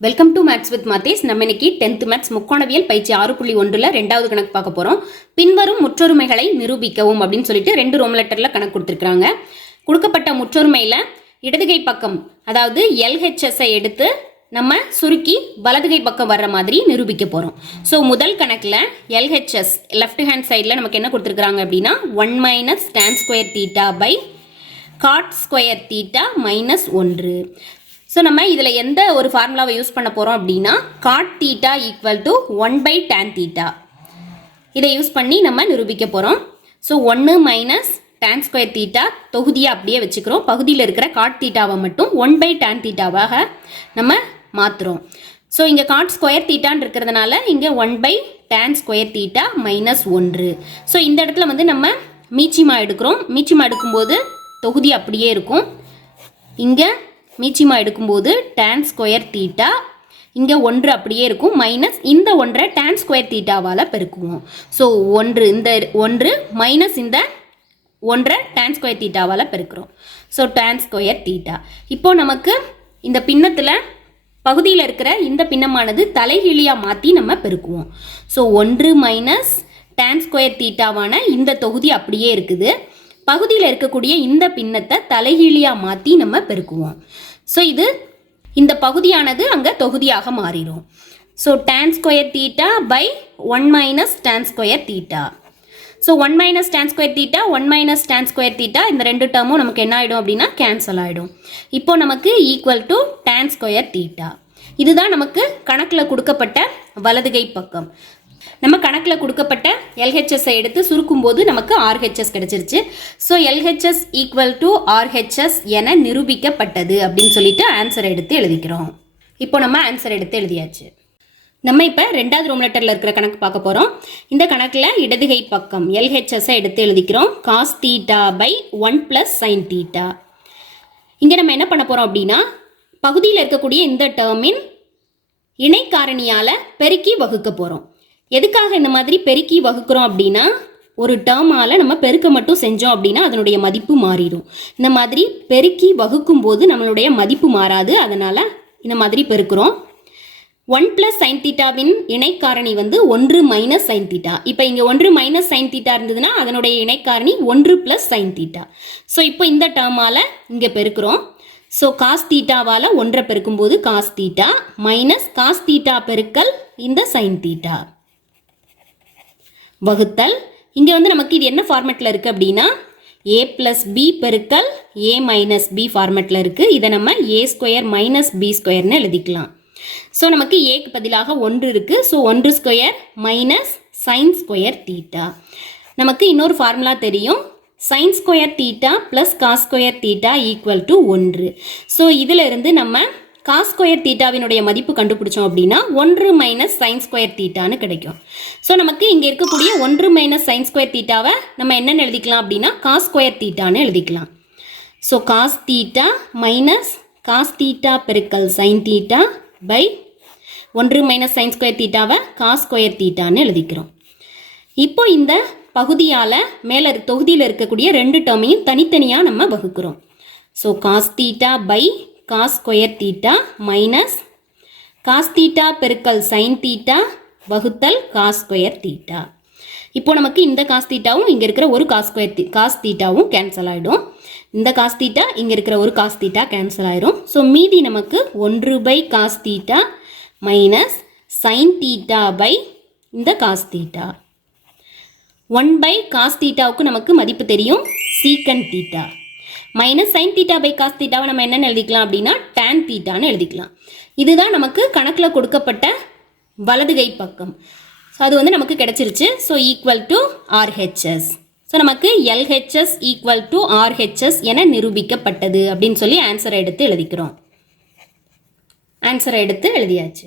Welcome to maths with Mathesh நம்ம இன்னைக்கு tenth maths முக்கோணவியல் பயிற்சி ஆறு புள்ளி ஒன்றில் ரெண்டாவது கணக்கு பார்க்க போகிறோம் பின்வரும் முற்றொருமைகளை நிரூபிக்கவும் அப்படின்னு சொல்லிட்டு ரெண்டு ரோம் லெட்டரில் கணக்கு கொடுத்துருக்காங்க கொடுக்கப்பட்ட முற்றொருமையில் இடதுகை பக்கம் அதாவது எல்ஹெச்எஸ்ஐ எடுத்து நம்ம சுருக்கி வலதுகை பக்கம் வர்ற மாதிரி நிரூபிக்க போகிறோம் ஸோ முதல் கணக்கில் எல்ஹெச்எஸ் லெஃப்ட் ஹேண்ட் சைடில் நமக்கு என்ன கொடுத்துருக்காங்க அப்படின்னா one minus tan square theta by cot square theta minus ஒன்று. ஸோ நம்ம இதில் எந்த ஒரு ஃபார்முலாவை யூஸ் பண்ண போகிறோம் அப்படின்னா cot theta equal to one by tan theta இதை யூஸ் பண்ணி நம்ம நிரூபிக்க போகிறோம் ஸோ ஒன்று மைனஸ் டேன் ஸ்கொயர் தீட்டா தொகுதியை அப்படியே வச்சுக்கிறோம். பகுதியில் இருக்கிற காட் தீட்டாவை மட்டும் ஒன் பை டேன் தீட்டாவாக நம்ம மாற்றுறோம் ஸோ இங்கே காட் ஸ்கொயர் தீட்டான்னு இருக்கிறதுனால இங்கே one by tan square theta minus ஒன்று. ஸோ இந்த இடத்துல வந்து நம்ம மீச்சிமா எடுக்கிறோம். மீச்சிமா எடுக்கும்போது தொகுதி அப்படியே இருக்கும். இங்கே மீச்சிமா எடுக்கும்போது tan ஸ்கொயர் தீட்டா இங்கே ஒன்று அப்படியே இருக்கும். மைனஸ் இந்த ஒன்றை tan ஸ்கொயர் தீட்டாவால் பெருக்குவோம். ஸோ ஒன்று இந்த ஒன்று மைனஸ் இந்த ஒன்றை tan ஸ்கொயர் தீட்டாவால் பெருக்கிறோம். ஸோ tan ஸ்கொயர் தீட்டா இப்போது நமக்கு இந்த பின்னத்தில் பகுதியில் இருக்கிற இந்த பின்னமானது தலைகீழியாக மாற்றி நம்ம பெருக்குவோம். ஸோ ஒன்று மைனஸ் tan ஸ்கொயர் தீட்டாவான இந்த தொகுதி அப்படியே இருக்குது. பகுதியில் இருக்கக்கூடிய இந்த பின்னத்தை தலைகீழியாக மாற்றி நம்ம பெருக்குவோம். ஸோ இது இந்த பகுதியானது அங்கே தொகுதியாக மாறிடும் so tan square theta by one minus tan square theta so one minus tan square theta one minus tan square theta இந்த ரெண்டு டேர்மும் நமக்கு என்ன ஆகிடும் அப்படின்னா கேன்சல் ஆகிடும் இப்போ நமக்கு equal to tan square theta இதுதான் நமக்கு கணக்கில் கொடுக்கப்பட்ட வலதுகை பக்கம். நம்ம கணக்கில் கொடுக்கப்பட்ட எல்ஹெச்எஸ்ஸை எடுத்து சுருக்கும் போது நமக்கு ஆர்ஹெச்எஸ் கிடைச்சிருச்சு. So LHS equal to RHS என நிரூபிக்கப்பட்டது அப்படின்னு சொல்லிட்டு ஆன்சர் எடுத்து எழுதிக்கிறோம். இப்போ நம்ம ஆன்சர் எடுத்து எழுதியாச்சு. நம்ம இப்போ ரெண்டாவது ரோம் லெட்டரில் இருக்கிற கணக்கு பார்க்க போகிறோம் இந்த கணக்கில் இடதுகை பக்கம் எல்ஹெச்எஸ்ஸை எடுத்து எழுதிக்கிறோம். Cos theta by one plus sine theta இங்கே நம்ம என்ன பண்ண போகிறோம் அப்படின்னா பகுதியில் இருக்கக்கூடிய இந்த டேர்மின் இணைக்காரணியால் பெருக்கி வகுக்க போகிறோம் எதுக்காக இந்த மாதிரி பெருக்கி வகுக்கிறோம் அப்படின்னா ஒரு டேர்மால் நம்ம பெருக்க மட்டும் செஞ்சோம் அப்படின்னா அதனுடைய மதிப்பு மாறிடும். இந்த மாதிரி பெருக்கி வகுக்கும் போது நம்மளுடைய மதிப்பு மாறாது அதனால் இந்த மாதிரி பெருக்கிறோம். ஒன் ப்ளஸ் சைன் தீட்டாவின் இணைக்காரணி வந்து ஒன்று மைனஸ் சைன் தீட்டா இப்போ இங்கே ஒன்று மைனஸ் சைன் தீட்டா இருந்ததுன்னா அதனுடைய இணைக்காரணி ஒன்று ப்ளஸ் சைன் தீட்டா ஸோ இப்போ இந்த டேர்மால் இங்கே பெருக்கிறோம். ஸோ காஸ் தீட்டாவால் ஒன்றை பெருக்கும்போது cos theta minus cos theta பெருக்கல் இந்த சைன் தீட்டா வகுத்தல். இங்கே வந்து நமக்கு இது என்ன ஃபார்மேட்டில் இருக்குது அப்படின்னா ஏ ப்ளஸ் பி பெருக்கல் ஏ மைனஸ் பி ஃபார்மேட்டில் இருக்குது இதை நம்ம ஏ ஸ்கொயர் மைனஸ் பி ஸ்கொயர்னு எழுதிக்கலாம். ஸோ நமக்கு ஏக்கு பதிலாக ஒன்று இருக்குது ஸோ ஒன்று square minus sine square theta நமக்கு இன்னொரு ஃபார்முலா தெரியும். Sine square theta plus cos square theta equal to ஒன்று. ஸோ இதிலிருந்து நம்ம காஸ் ஸ்கொயர் தீட்டாவினுடைய மதிப்பு கண்டுபிடிச்சோம் அப்படின்னா ஒன்று மைனஸ் சைன் ஸ்கொயர் தீட்டான்னு கிடைக்கும். ஸோ நமக்கு இங்கே இருக்கக்கூடிய ஒன்று மைனஸ் சைன் ஸ்கொயர் தீட்டாவை நம்ம என்னென்னு எழுதிக்கலாம் அப்படின்னா காஸ் ஸ்கொயர் தீட்டான்னு எழுதிக்கலாம். So cos theta minus cos theta பெருக்கல் சைன் தீட்டா பை ஒன்று மைனஸ் சைன் ஸ்கொயர் தீட்டாவை காஸ் ஸ்கொயர் தீட்டான்னு எழுதிக்கிறோம். இப்போ இந்த பகுதியால் மேலே தொகுதியில் இருக்கக்கூடிய ரெண்டு டேர்மையும் தனித்தனியாக நம்ம வகுக்கிறோம். So cos theta by cos square theta minus cos theta பெருக்கல் சைன் தீட்டா வகுத்தல் காஸ் ஸ்கொயர் தீட்டா இப்போ நமக்கு இந்த காஸ் தீட்டாவும் இங்கே இருக்கிற ஒரு காஸ் ஸ்கொயர் தீ காஸ் தீட்டாவும் கேன்சல் ஆகிடும் இந்த காஸ் தீட்டா இங்கே இருக்கிற ஒரு காஸ் தீட்டா கேன்சல் ஆயிரும். ஸோ மீதி நமக்கு ஒன்று by cos theta minus sine theta by இந்த cos theta one by cos தீட்டாவுக்கு நமக்கு மதிப்பு தெரியும். Secant theta minus sine theta by cos தீட்டாவை நம்ம என்னென்னு எழுதிக்கலாம் அப்படின்னா டேன் தீட்டான்னு எழுதிக்கலாம். இதுதான் நமக்கு கணக்கில் கொடுக்கப்பட்ட வலதுகை பக்கம். ஸோ அது வந்து நமக்கு கிடைச்சிருச்சு. So equal to RHS so நமக்கு எல்ஹெச்எஸ் ஈக்குவல் டு ஆர்ஹெச்எஸ் என நிரூபிக்கப்பட்டது அப்படின்னு சொல்லி ஆன்சரை எடுத்து எழுதிக்கிறோம். ஆன்சரை எடுத்து எழுதியாச்சு.